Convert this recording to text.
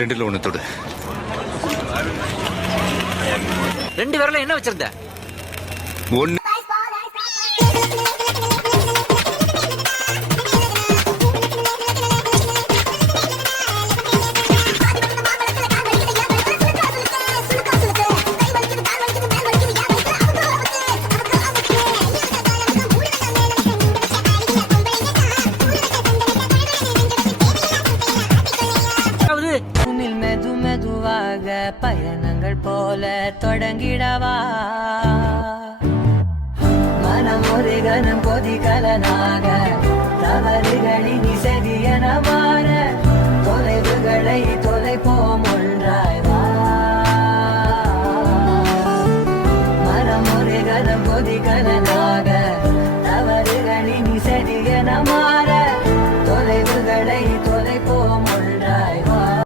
ரெண்டுல ஒண்ணு தொடு. 2 விரல என்ன வச்சிருந்த? ஒண்ணு. மெதுவாக பயணங்கள் போல தொடங்கிடவா, மனம் ஒரு கனம் கொதிகலனாக தவறுகளின் இசையனவா.